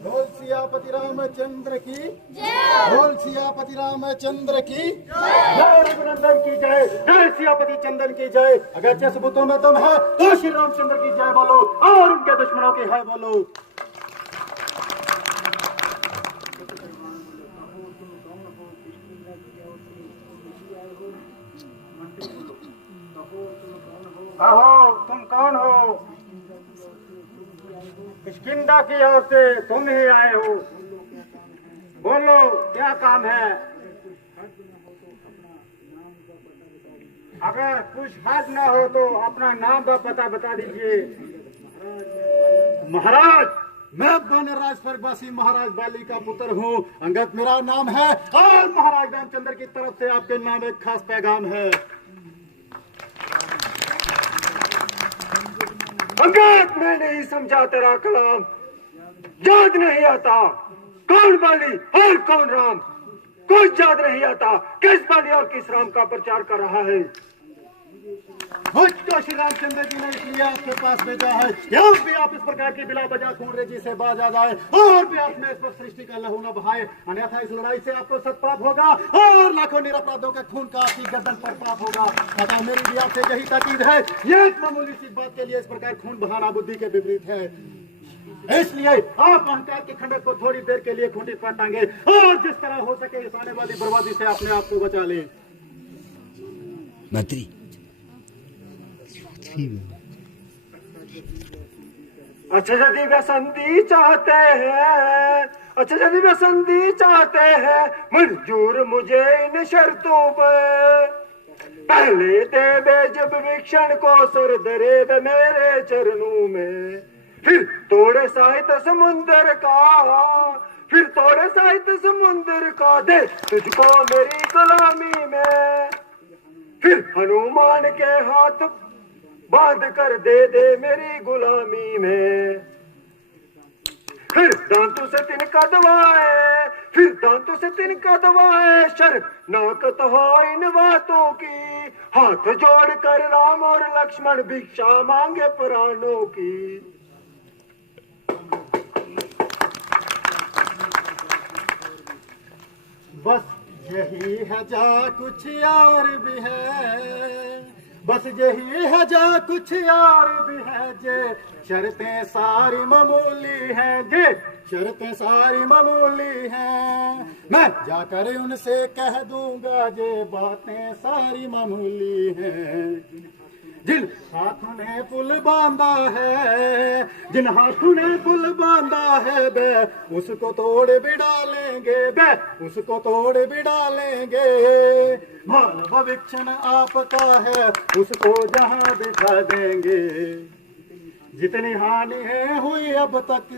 बोल सियापति रामचंद्र की जय। बोल सियापति रामचंद्र की जय। रघुनंदन की जय। जय सियापति चंदन की जय। अगर जिस बुतों में तुम है तो श्री रामचंद्र की जय बोलो और उनके दुश्मनों की है बोलो। कहो तुम कौन हो? किष्किंधा की ओर से तुम ही आए हो, बोलो क्या काम है? अगर कुछ हद न हो तो अपना नाम का पता बता दीजिए। महाराज मैं वानरराज स्वर्गवासी महाराज बाली का पुत्र हूँ, अंगद मेरा नाम है और महाराज रामचंद्र की तरफ से आपके नाम एक खास पैगाम है। अंगद मैं नहीं समझा तेरा कलाम, याद नहीं आता कौन बाली और कौन राम, कुछ याद नहीं आता किस बाली और किस राम का प्रचार कर रहा है। मुझको श्री रामचंद्र जी ने इसलिए आपके पास भेजा है, यहाँ भी आप इस प्रकार की बिला बजा खून रेजी से बाज आ जाए और भी आप में इस पर सृष्टि का लहू न बहाए, अन्यथा इस लड़ाई से आपको सत्पाप होगा और लाखों निरपराधों के खून का आपकी गर्दन पर पाप होगा। अतः मेरी भी आपसे यही ताकीद है, ये एक मामूली सी बात के लिए इस प्रकार खून बहाना बुद्धि के विपरीत है। इसलिए आप अहंकार के खंडक को थोड़ी देर के लिए खूंटी पर टांगे और जिस तरह हो सके इस आने वाली बर्बादी से अपने आप को बचा ले। मंत्री अच्छा यदि वे संधि चाहते हैं, अच्छा यदि वे संधि चाहते हैं, मंजूर मुझे इन शर्तों पर। पहले देवे जब विक्षण को सर धरे वे मेरे चरणों में, फिर तोड़े साहित्य समुंदर का, फिर तोड़े साहित्य समुंदर का दे तुझको मेरी गुलामी में, फिर हनुमान के हाथ बांध कर दे मेरी गुलामी में, फिर दांतों से तिनका दबाए, फिर दांतों से तिनका दबाए, शर्मनाक हो इन बातों की, हाथ जोड़ कर राम और लक्ष्मण भिक्षा मांगे प्राणों की। बस यही है जा कुछ और भी है, बस यही है जा कुछ और भी है, जे शर्तें सारी मामूली हैं, जे शर्तें सारी मामूली हैं, मैं जाकर उनसे कह दूंगा जे बातें सारी मामूली हैं। जिन हाथों ने पुल बांधा है, जिन हाथों ने पुल बांधा है, बे उसको तोड़ भी डालेंगे, बे उसको तोड़ भी डालेंगे। माल भविक्षण आपका है, उसको जहां बिठा देंगे। जितनी हानि है हुई अब तक,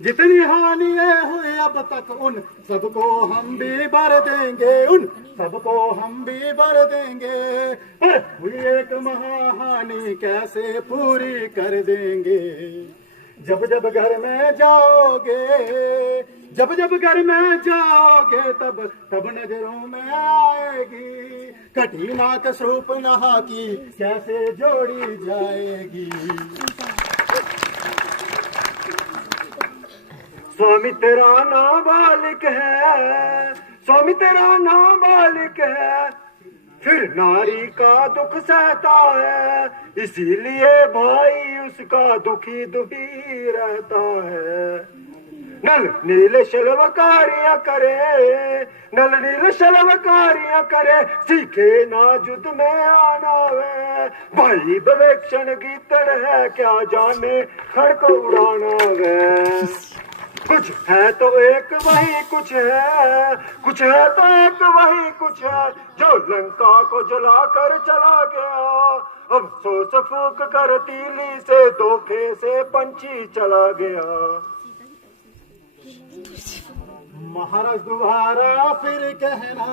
जितनी हानि है हुई अब तक, उन सबको हम भी भर देंगे, उन सबको हम भी भर देंगे। पर हुई एक महाहानि कैसे पूरी कर देंगे। जब जब घर में जाओगे, जब जब घर में जाओगे, तब तब नजरों में आएगी कठिना कसरूप नहा की कैसे जोड़ी जाएगी। स्वामी तेरा नाबालिग है, स्वामी तेरा नाबालिग है, फिर नारी का दुख सहता है, इसीलिए भाई उसका दुखी दुखी रहता है। नल नील शलवकारियां करे, नल नील शलवकारियां करे, सीखे ना युद्ध में आना वे, भाई विवेक्षण गीतड़ है, क्या जाने खड़क उड़ाना वे। कुछ है तो एक वही कुछ है, कुछ है तो एक वही कुछ है, जो लंका को जला कर चला गया, अब सोच फूक कर तीली से धोखे से पंछी चला गया। महाराज दोबारा फिर कहना,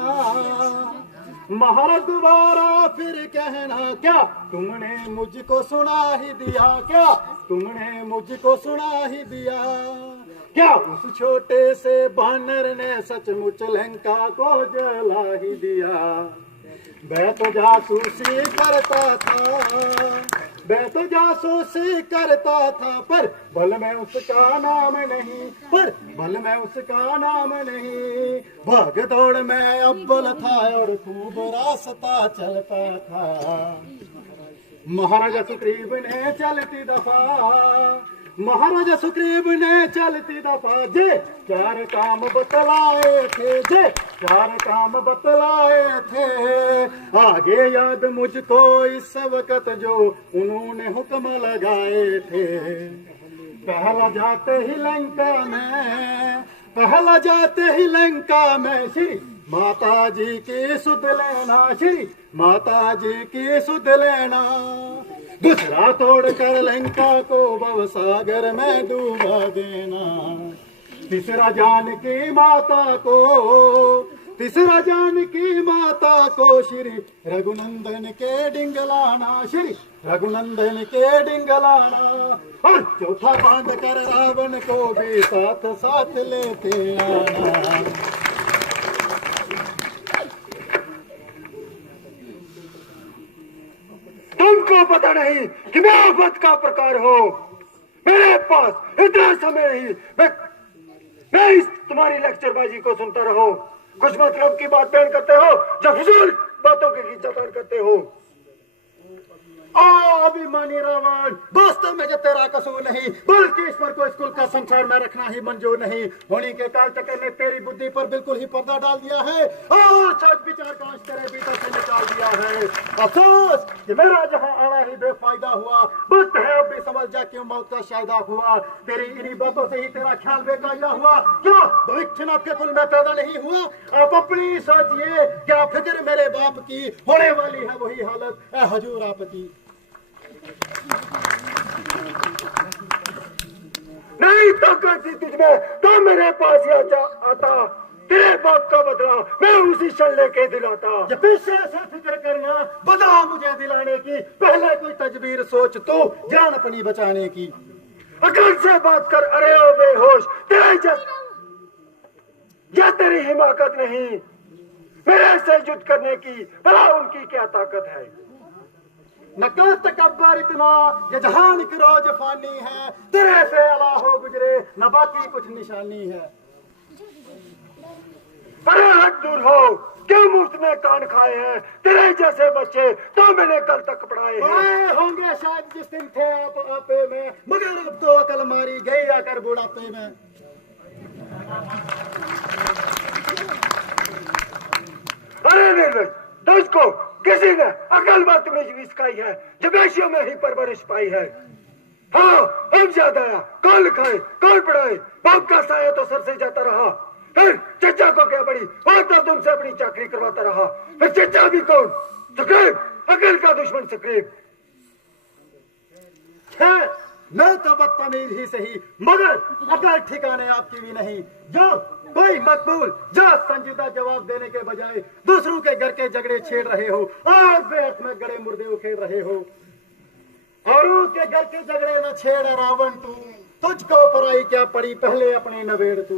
महाराज दोबारा फिर कहना, क्या तुमने मुझको सुना ही दिया, क्या तुमने मुझको सुना ही दिया। क्या उस छोटे से बानर ने सचमुच लंका को जला ही दिया। वह तो जासूसी करता था, मैं तो जासूसी करता था, पर बल में उसका नाम नहीं, पर बल में उसका नाम नहीं। भाग दौड़ में अव्वल था और खूब रास्ता चलता था। महाराजा सुग्रीव ने चलती दफा, महाराजा सुग्रीव ने चलती दफा जे 4 काम बतलाए थे, जे 4 काम बतलाए थे। आगे याद मुझको इस वक्त जो उन्होंने हुक्म लगाए थे। पहला जाते ही लंका में, पहला जाते ही लंका में श्री माता जी की सुध लेना, श्री माता जी की सुध लेना। दूसरा तोड़कर लंका को भवसागर में डूबा देना। तीसरा जानकी माता को, तीसरा जानकी माता को श्री रघुनंदन के डिंगलाना, श्री रघुनंदन के डिंगलाना। और चौथा बांध कर रावण को भी साथ साथ लेते आना। तुमको पता नहीं कि मैं आफत का प्रकार हूँ। मेरे पास इतना समय नहीं मैं इस तुम्हारी लेक्चरबाजी को सुनता रहूं। कुछ मतलब की बात बयान करते हो, जब फजूल बातों की खींचातान करते हो। अभिमानी रावण, वास्तव में जब तेरा कसूर नहीं, बल्कि ईश्वर को स्कूल का संसार में रखना ही मंजूर नहीं होने के काल चक्कर ने तेरी बुद्धि पर बिल्कुल ही पर्दा डाल दिया है और सोच विचार का अंश तेरे भीतर से निकाल दिया है। अफसोस कि मेरा जहाँ आना ही बेफायदा हुआ, बुद्ध है अब भी समझ जा क्यों मौत का शायदा हुआ। तेरी इन्हीं बातों से ही तेरा ख्याल बेकायदा हुआ। क्यों भविष्य आपके कुल में पैदा नहीं हुआ? आप अपनी सोचिए, क्या फिक्र मेरे बाप की, होने वाली है वही हालत ए हजूर आपकी। नहीं ताकत थी तुझमें तो मेरे पास ही आता। तेरे बाप का बदला मैं उसी क्षण लेके दिलाता। जब पीछे से फिक्र करना, बता मुझे दिलाने की, पहले कोई तजबीर सोच तो जान अपनी बचाने की। अकल से बात कर, अरे ओ बेहोश, तेरे या तेरी हिमाकत नहीं मेरे से युद्ध करने की, भला उनकी क्या ताकत है? नकल तकब्बर इतना ये जहान की रोज फानी है, तेरे से अला हो गुजरे न बाकी कुछ निशानी है। अरे हट दूर हो, क्यों मुफ्त में कान खाए हैं? तेरे जैसे बच्चे तो मैंने कल तक पढ़ाए हैं। होंगे शायद जिस दिन थे आप आपे में, मगर अब तो अकल मारी गई आकर बुढ़ापे में। अरे नहीं, तुझको किसी ने अकल बात में सिखाई है, जब ऐशियों में ही परवरिश पाई है। हाँ, अब ज्यादा आया, कौन लिखाए, कौन पढ़ाए? बाप का साया तो सर से जाता रहा, फिर चचा को क्या पड़ी, और तो तुमसे अपनी चाकरी करवाता रहा। फिर चचा भी कौन? सुग्रीव, अकल का दुश्मन सुग्रीव। मैं तो बदतमीज ही सही, मगर अकल ठिकाने आपकी भी नहीं। जो कोई मकबूल, जो संजीदा जवाब देने के बजाय दूसरों के घर के झगड़े छेड़ रहे हो और व्यर्थ में गड़े मुर्दे उखेड़ रहे हो। औरों के घर के झगड़े न छेड़ रावण तू, तुझको पराई क्या पड़ी, पहले अपनी नवेड़ तू।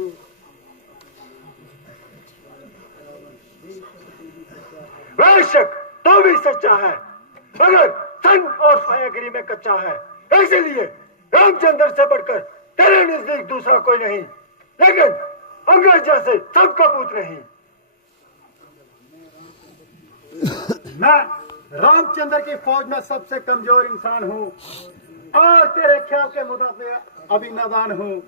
बेशक तो भी सच्चा है, मगर सन और सायागिरी में कच्चा है। इसीलिए रामचंद्र से बढ़कर तेरे नजदीक दूसरा कोई नहीं, लेकिन अंग्रेज जैसे सबका पूत नहीं। मैं रामचंद्र की फौज में सबसे कमजोर इंसान हूँ और तेरे ख्याल के मुताबिक अभी नादान हूँ,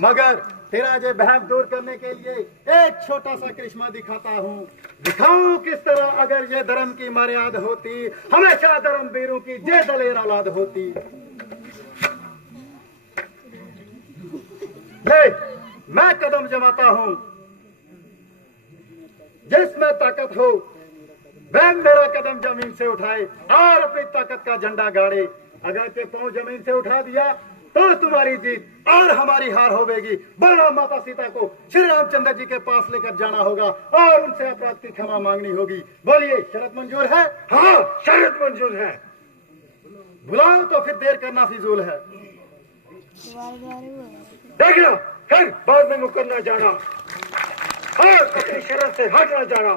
मगर तेरा जो बहम दूर करने के लिए एक छोटा सा करिश्मा दिखाता हूँ। दिखाऊं किस तरह अगर ये धर्म की मर्यादा होती, हमेशा धर्मवीरों की जे दलेर औलाद होती। मैं कदम जमाता हूँ, जिसमें ताकत हो वह मेरा कदम जमीन से उठाए और अपनी ताकत का झंडा गाड़े। अगर के पांव जमीन से उठा दिया तो तुम्हारी जीत और हमारी हार होगी। बलराम माता सीता को श्री रामचंद्र जी के पास लेकर जाना होगा और उनसे अपराध की क्षमा मांगनी होगी। बोलिए, शर्त मंजूर है? हाँ, शर्त मंजूर है। बुलाओ तो फिर देर करना फिजूल है। देखना, फिर बाद में मुकर ना जाना और अपनी शर्त से हट ना जाना।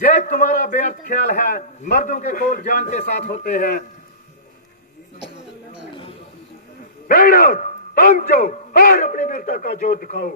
ये तुम्हारा बेअर्थ ख्याल है, मर्दों के कोल जान के साथ होते हैं। मेहनत, तुम जाओ और अपनी वीरता का जोर दिखाओ।